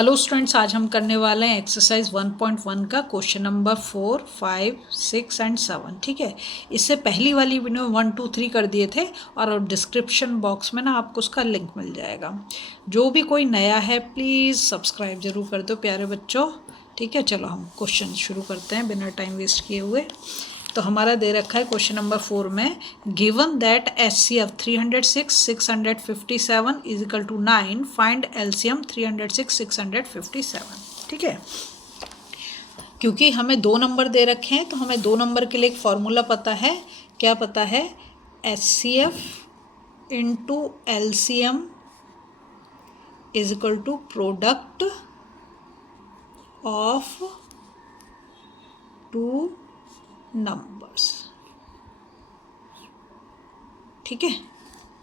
Hello students, आज हम करने वाले हैं एक्सरसाइज 1.1 का क्वेश्चन नंबर 4, 5, 6 एंड 7। ठीक है, इससे पहली वाली वीडियो 1, 2, 3 कर दिए थे और डिस्क्रिप्शन बॉक्स में ना आपको उसका लिंक मिल जाएगा। जो भी कोई नया है प्लीज़ सब्सक्राइब जरूर कर दो प्यारे बच्चों। ठीक है, चलो हम क्वेश्चन शुरू करते हैं बिना टाइम वेस्ट किए हुए। तो हमारा दे रखा है क्वेश्चन नंबर 4 में, given that HCF 306 657 is equal to 9, find LCM 306 657। ठीक है, क्योंकि हमें दो नंबर दे रखे हैं तो हमें दो नंबर के लिए एक फॉर्मूला पता है। क्या पता है? HCF into LCM is equal to product of two numbers. ठीक है,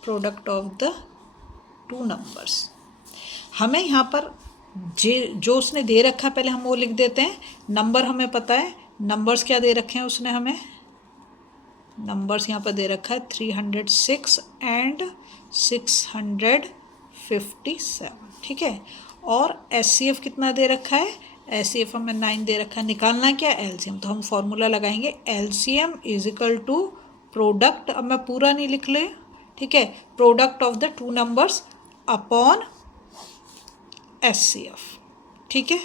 product of the two numbers. हमें यहाँ पर जो उसने दे रखा है पहले हम वो लिख देते हैं। नंबर हमें पता है, नंबर्स क्या दे रखे हैं उसने हमें, नंबर्स यहाँ पर दे रखा है 306 एंड 657। ठीक है, और HCF कितना दे रखा है? HCF हमें 9 दे रखा है। निकालना क्या? LCM। तो हम फॉर्मूला लगाएंगे LCM is equal to product, अब मैं पूरा नहीं लिख ले, ठीक है, product of the two numbers upon HCF। ठीक है,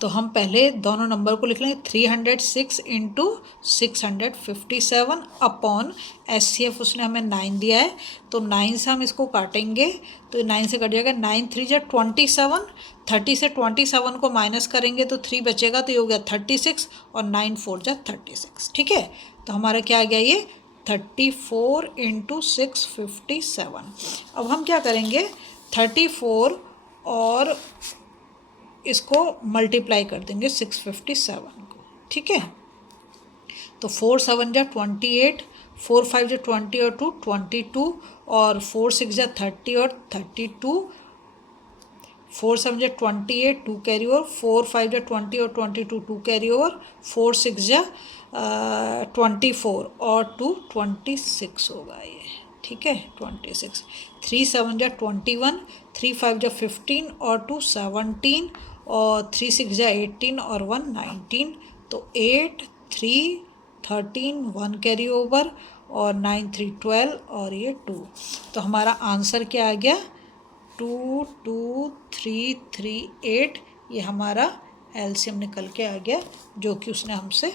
तो हम पहले दोनों नंबर को लिख लेंगे 306 इंटू 657 अपॉन HCF उसने हमें 9 दिया है, तो 9 से हम इसको काटेंगे तो 9 से कट जाएगा। 9 3 जा 27, 30 से 27 को माइनस करेंगे तो 3 बचेगा, तो ये हो गया 36 और 9 4 जा 36। ठीक है, तो हमारा क्या आ गया ये 34 इंटू 657। अब हम क्या करेंगे 34 और इसको मल्टीप्लाई कर देंगे 657 को। ठीक है, तो 4 7 जा 28, 4 5 जा 20 और 2 22, और 4 6 जा 30 और 32, 4 7 जा 28 2 कैरी ओवर, 4 5 जा 20 और 22 2 कैरी ओवर, 4 6 जा 24 और 2 26 होगा ये। ठीक है, 26, 3 7 जा 21, 3 5 जा 15 और 2 17, और 3 6 जा 18 और 1 19, तो 8 3 13 1 कैरी ओवर और 9 3 12 और ये 2। तो हमारा आंसर क्या आ गया 2 2 3 3 8। ये हमारा LCM निकल के आ गया जो कि उसने हमसे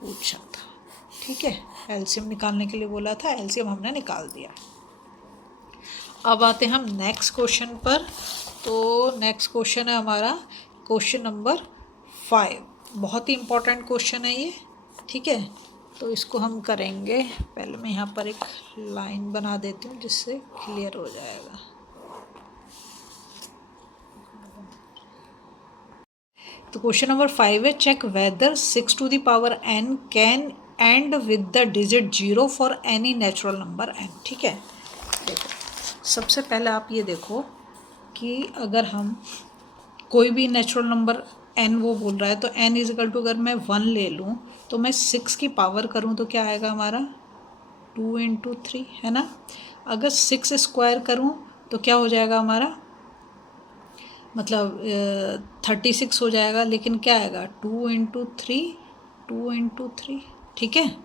पूछा था। ठीक है, LCM निकालने के लिए बोला था, LCM हमने निकाल दिया। अब आते हैं हम नेक्स्ट क्वेश्चन पर। तो नेक्स्ट क्वेश्चन है हमारा क्वेश्चन नंबर 5। बहुत ही इम्पोर्टेंट क्वेश्चन है ये। ठीक है, तो इसको हम करेंगे, पहले मैं यहाँ पर एक लाइन बना देती हूँ जिससे क्लियर हो जाएगा। तो क्वेश्चन नंबर 5 है, check whether 6 to the power n can end with the digit 0 for any natural number n। ठीक है, देखो सबसे पहले आप ये देखो कि अगर हम कोई भी नेचुरल नंबर n वो बोल रहा है, तो n इज इक्वल टू अगर मैं 1 ले लूँ तो मैं 6 की पावर करूँ तो क्या आएगा हमारा 2 इंटू 3, है ना। अगर 6 स्क्वायर करूँ तो क्या हो जाएगा हमारा, मतलब 36 हो जाएगा, लेकिन क्या आएगा 2 इंटू 3, 2 इंटू 3। ठीक है,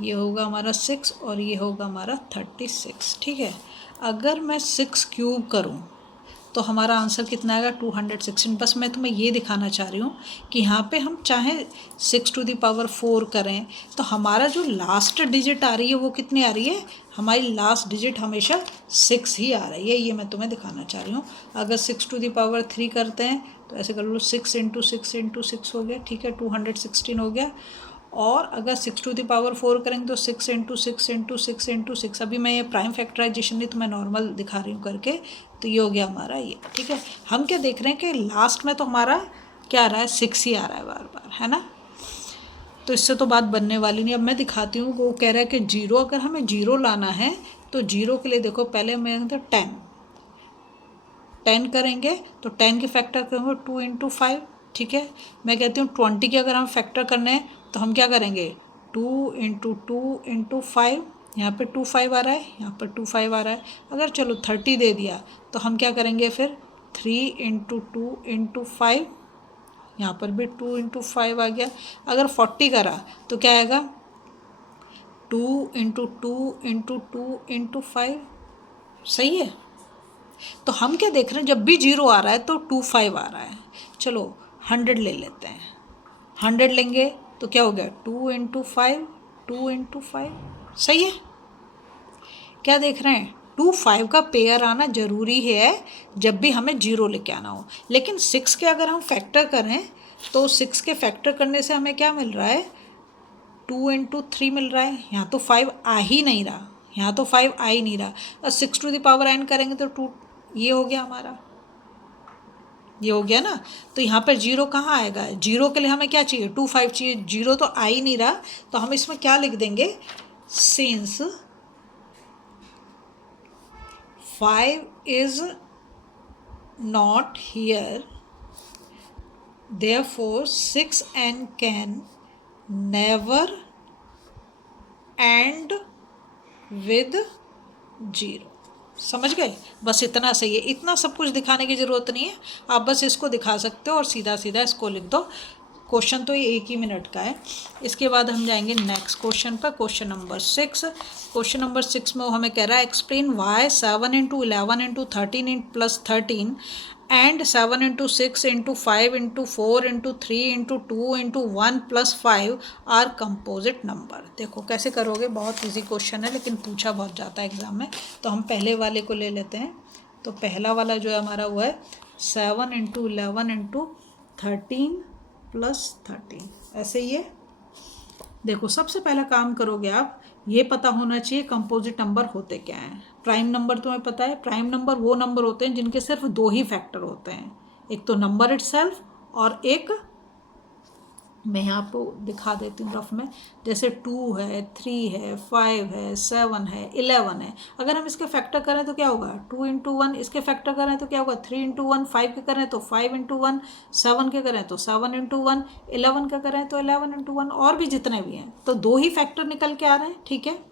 ये होगा हमारा 6 और ये होगा हमारा 36। ठीक है, अगर मैं 6 क्यूब करूँ तो हमारा आंसर कितना आएगा 216। बस मैं तुम्हें ये दिखाना चाह रही हूँ कि यहाँ पे हम चाहे 6 टू द पावर 4 करें तो हमारा जो लास्ट डिजिट आ रही है वो कितनी आ रही है, हमारी लास्ट डिजिट हमेशा 6 ही आ रही है। ये मैं तुम्हें दिखाना चाह रही हूँ। अगर 6 टू द पावर 3 करते हैं तो ऐसे कर लो 6 इंटू 6 इंटू 6 हो गया। ठीक है, 216 हो गया। और अगर 6 टू द पावर 4 करेंगे तो 6 इंटू 6 इंटू 6 इंटू 6। अभी मैं ये प्राइम फैक्टराइजेशन नहीं, तो मैं नॉर्मल दिखा रही हूँ करके, तो ये हो गया हमारा ये। ठीक है, हम क्या देख रहे हैं कि लास्ट में तो हमारा क्या आ रहा है 6 ही आ रहा है बार बार, है ना। तो इससे तो बात बनने वाली नहीं। अब मैं दिखाती हूँ, वो कह रहा है कि 0, अगर हमें 0 लाना है तो 0 के लिए देखो पहले मैं तो 10 करेंगे तो 10 के फैक्टर करेंगे 2 इंटू 5। ठीक है, मैं कहती हूँ 20 के अगर हम फैक्टर करने हैं तो हम क्या करेंगे 2 इंटू 2 इंटू 5। यहाँ पर 2 5 आ रहा है, यहाँ पर 2 5 आ रहा है। अगर चलो 30 दे दिया तो हम क्या करेंगे फिर 3 × 2 × 5, यहाँ पर भी 2 × 5 आ गया। अगर 40 करा तो क्या आएगा 2 × 2 × 2 × 5, सही है। तो हम क्या देख रहे हैं, जब भी 0 आ रहा है तो 25 आ रहा है। चलो 100 ले लेते हैं, 100 लेंगे तो क्या हो गया 2 × 5, 2 × 5, सही है। क्या देख रहे हैं 2 5 का पेयर आना ज़रूरी है जब भी हमें 0 लेके आना हो। लेकिन 6 के अगर हम फैक्टर करें तो 6 के फैक्टर करने से हमें क्या मिल रहा है 2 × 3 मिल रहा है। यहाँ तो 5 आ ही नहीं रहा, यहाँ तो 5 आ ही नहीं रहा। और 6⁴ करेंगे तो 2, ये हो गया हमारा, ये हो गया ना। तो यहाँ पर 0 कहाँ आएगा, 0 के लिए हमें क्या चाहिए 25 चाहिए, 0 तो आ ही नहीं रहा। तो हम इसमें क्या लिख देंगे, since 5 is not here, therefore 6n can never end with 0। समझ गए, बस इतना सही है। इतना सब कुछ दिखाने की ज़रूरत नहीं है, आप बस इसको दिखा सकते हो और सीधा सीधा इसको लिख दो। क्वेश्चन तो ये 1 ही मिनट का है। इसके बाद हम जाएंगे नेक्स्ट क्वेश्चन पर, क्वेश्चन नंबर 6। क्वेश्चन नंबर 6 में वो हमें कह रहा है explain why 7 × 11 × 13 + 13 and 7 × 6 × 5 × 4 × 3 × 2 × 1 + 5 are composite number. देखो कैसे करोगे, बहुत इजी क्वेश्चन है लेकिन पूछा बहुत जाता है एग्जाम में। तो हम पहले वाले को ले लेते हैं। तो पहला वाला जो है हमारा वो है 7 × 11 × 13 + 13, ऐसे ही है। देखो सबसे पहला काम करोगे आप, ये पता होना चाहिए कंपोजिट नंबर होते क्या हैं। प्राइम नंबर तुम्हें पता है, प्राइम नंबर वो नंबर होते हैं जिनके सिर्फ 2 ही फैक्टर होते हैं, एक तो नंबर इटसेल्फ और एक, मैं यहाँ आपको दिखा देती हूँ रफ में, जैसे 2 है, 3 है, 5 है, 7 है, 11 है। अगर हम इसके फैक्टर करें तो क्या होगा 2 × 1, इसके फैक्टर करें तो क्या होगा 3 × 1, 5 के करें तो 5 × 1, 7 के करें तो 7 × 1, 11 का करें तो 11 × 1, और भी जितने भी हैं तो 2 ही फैक्टर निकल के आ रहे हैं, ठीक है।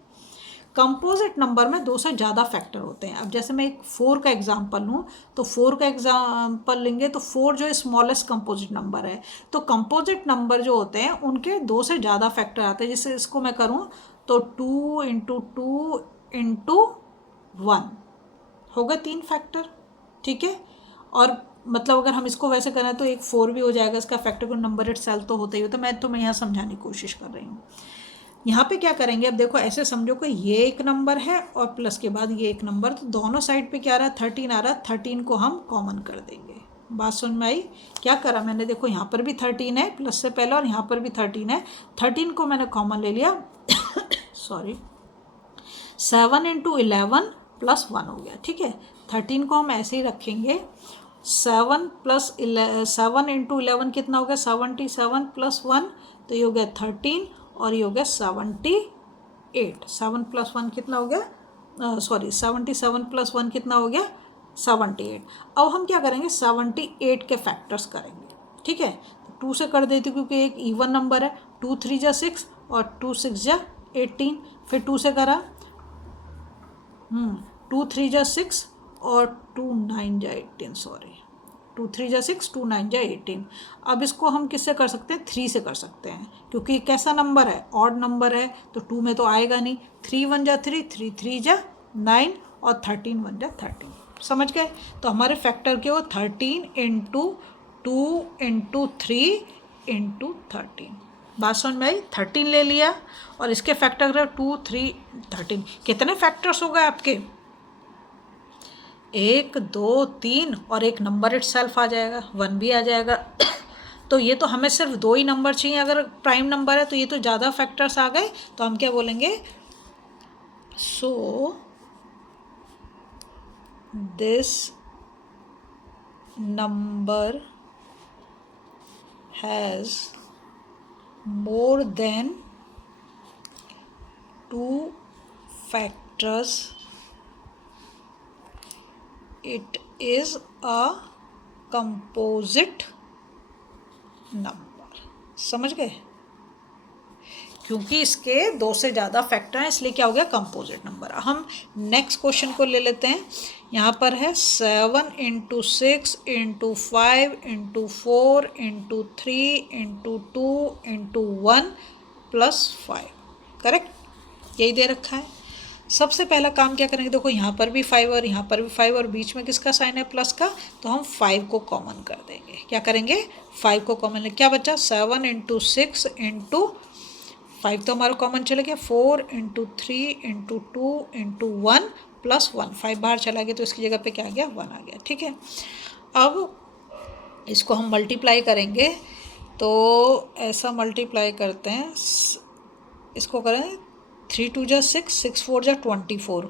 कंपोजिट नंबर में 2 से ज़्यादा फैक्टर होते हैं। अब जैसे मैं एक 4 का एग्जांपल लूँ तो 4 का एग्जांपल लेंगे तो 4 जो स्मॉलेस्ट कंपोजिट नंबर है। तो कंपोजिट नंबर जो होते हैं उनके 2 से ज़्यादा फैक्टर आते हैं। जैसे इसको मैं करूँ तो 2 × 2 × 1 होगा 3 फैक्टर, ठीक है। और मतलब अगर हम इसको वैसे करें तो एक 4 भी हो जाएगा, इसका फैक्टर को नंबर इटसेल्फ तो होता ही होता है। मैं तुम्हें यहाँ समझाने की कोशिश कर रही हूँ। यहाँ पे क्या करेंगे, अब देखो ऐसे समझो कि ये एक नंबर है और प्लस के बाद ये एक नंबर, तो दोनों साइड पे क्या आ रहा है 13 आ रहा है, 13 को हम कॉमन कर देंगे। बात समझ में आई, क्या करा मैंने, देखो यहाँ पर भी 13 है प्लस से पहले और यहाँ पर भी 13 है, 13 को मैंने कॉमन ले लिया सॉरी 7 × 11 + 1 हो गया, ठीक है। 13 को हम ऐसे ही रखेंगे, 7 + 11 कितना हो गया 77 + 1, तो ये हो गया 13 और ये हो गया 78। 7 + 1 कितना हो गया, सॉरी 77 + 1 कितना हो गया 78। अब हम क्या करेंगे 78 के फैक्टर्स करेंगे, ठीक है। तो 2 से कर देते क्योंकि एक इवन नंबर है, 2 × 3 = 6 और 2 × 6 = 18। फिर 2 से करा 2 × 3 = 6 और 2 × 9 = 18, सॉरी 2 × 3 = 6, 2 × 9 = 18। अब इसको हम किससे कर सकते हैं 3 से कर सकते हैं, क्योंकि कैसा नंबर है ऑड नंबर है तो 2 में तो आएगा नहीं। 3 × 1 = 3, 3 × 3 = 9 और 13 × 1 = 13, समझ गए। तो हमारे फैक्टर के वो 13 × 2 × 3 × 13। बात समझ में आई, 13 ले लिया और इसके फैक्टर करें 2 3 13, कितने फैक्टर्स हो गए आपके 1 2 3 और एक नंबर इटसेल्फ आ जाएगा, 1 भी आ जाएगा तो ये तो हमें सिर्फ 2 ही नंबर चाहिए अगर प्राइम नंबर है, तो ये तो ज़्यादा फैक्टर्स आ गए। तो हम क्या बोलेंगे, so this number has more than 2 factors, it is a composite number। समझ गए, क्योंकि इसके 2 से ज़्यादा फैक्टर हैं, इसलिए क्या हो गया कंपोजिट नंबर। हम नेक्स्ट क्वेश्चन को ले लेते हैं। यहाँ पर है 7 × 6 × 5 × 4 × 3 × 2 × 1 + 5, करेक्ट, यही दे रखा है। सबसे पहला काम क्या करेंगे, देखो यहाँ पर भी 5 और यहाँ पर भी 5 और बीच में किसका साइन है, प्लस का, तो हम 5 को कॉमन कर देंगे। क्या करेंगे, 5 को कॉमन ले, क्या बचा 7 × 6 × 5 तो हमारा कॉमन चला गया, 4 × 3 × 2 × 1 + 1, 5 बाहर चला गया तो इसकी जगह पे क्या आ गया, 1 आ गया, ठीक है। अब इसको हम मल्टीप्लाई करेंगे, तो ऐसा मल्टीप्लाई करते हैं, इसको करें 3 × 2 = 6, 6 × 4 = 24,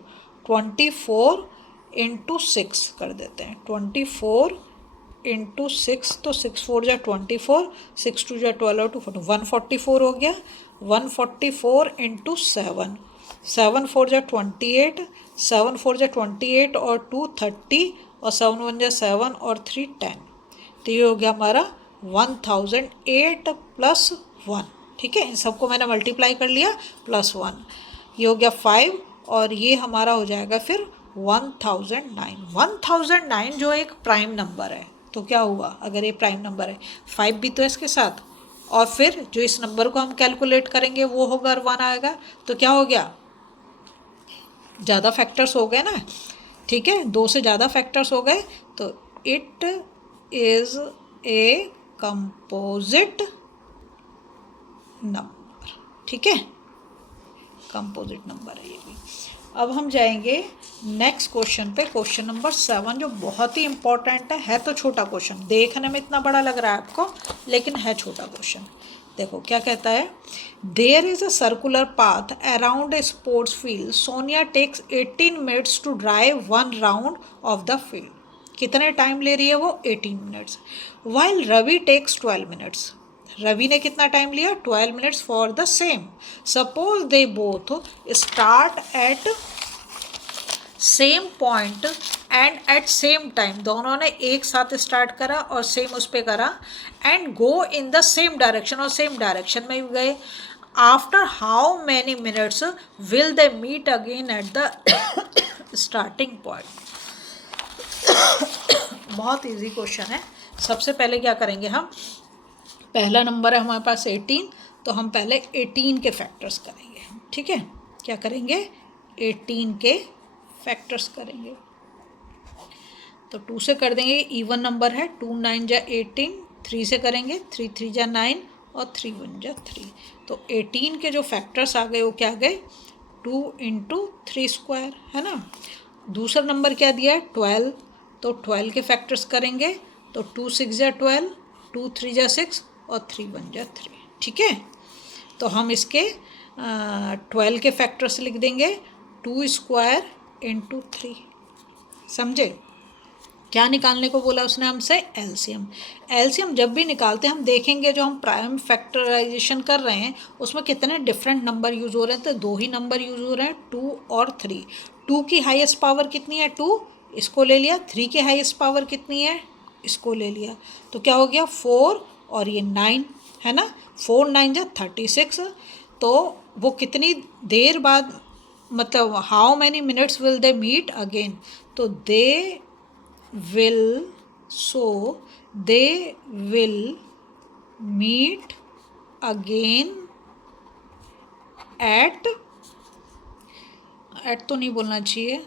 24 × 6 कर देते हैं, 24 × 6, तो 6 × 4 = 24, 6 × 2 = 12 और 2 = 144 हो गया। 144 × 7, 7 × 4 = 28, 7 × 4 = 28 और 2 30 और 7 × 1 = 7 और 3 10, तो ये हो गया हमारा 1008 + 1, ठीक है। इन सबको मैंने मल्टीप्लाई कर लिया, +1, ये हो गया 5 और ये हमारा हो जाएगा फिर 1009। 1009 जो एक प्राइम नंबर है, तो क्या हुआ, अगर ये प्राइम नंबर है, 5 भी तो है इसके साथ, और फिर जो इस नंबर को हम कैलकुलेट करेंगे वो होगा और 1 आएगा, तो क्या हो गया, ज़्यादा फैक्टर्स हो गए ना, ठीक है, 2 से ज़्यादा फैक्टर्स हो गए, तो it is a composite number, ठीक है, कंपोजिट नंबर है ये भी। अब हम जाएंगे नेक्स्ट क्वेश्चन पे, क्वेश्चन नंबर 7, जो बहुत ही इंपॉर्टेंट है तो छोटा क्वेश्चन, देखने में इतना बड़ा लग रहा है आपको, लेकिन है छोटा क्वेश्चन। देखो क्या कहता है, there is a circular path around a sports field, Sonia takes 18 minutes to drive 1 round of the field. कितने टाइम ले रही है वो, 18 minutes, while Ravi takes 12 minutes. Ravi ने कितना टाइम लिया, 12 minutes for the same. Suppose they both start at same point and at same time, दोनों ने एक साथ स्टार्ट करा और सेम उस पर करा, and go in the same direction, और सेम डायरेक्शन में भी गए। After how many minutes will they meet again at the starting point. बहुत इजी क्वेश्चन है। सबसे पहले क्या करेंगे हम, पहला नंबर है हमारे पास 18, तो हम पहले 18 के फैक्टर्स करेंगे, ठीक है। क्या करेंगे, 18 के फैक्टर्स करेंगे, तो 2 से कर देंगे, इवन नंबर है, 2 × 9 = 18, 3 से करेंगे, 3 × 3 = 9 और 3 × 1 = 3, तो 18 के जो फैक्टर्स आ गए वो क्या आ गए, 2 × 3², है ना। दूसरा नंबर क्या दिया है, 12, तो 12 के फैक्टर्स करेंगे, तो 2 × 6 = 12, 2 × 3 = 6 और 3 × 1 = 3, ठीक है। तो हम इसके 12 के फैक्टर्स लिख देंगे, 2² × 3, समझे। क्या निकालने को बोला उसने हमसे, एलसीएम। एलसीएम जब भी निकालते हैं हम देखेंगे, जो हम प्राइम फैक्टराइजेशन कर रहे हैं उसमें कितने डिफरेंट नंबर यूज़ हो रहे हैं, तो 2 ही नंबर यूज़ हो रहे हैं, 2 और 3। 2 की हाईएस्ट पावर कितनी है, 2, इसको ले लिया। 3 की हाईएस्ट पावर कितनी है, इसको ले लिया, तो क्या हो गया, 4 और ये 9, है ना, 4 × 9 = 36। तो वो कितनी देर बाद, मतलब how many minutes will they meet again, तो they will meet again at तो नहीं बोलना चाहिए,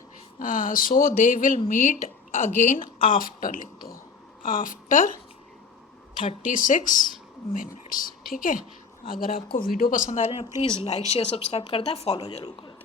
so they will meet again after लिख दो, आफ्टर 36 मिनट्स, ठीक है। अगर आपको वीडियो पसंद आ रही है प्लीज़ लाइक शेयर सब्सक्राइब कर दें, फॉलो जरूर करें।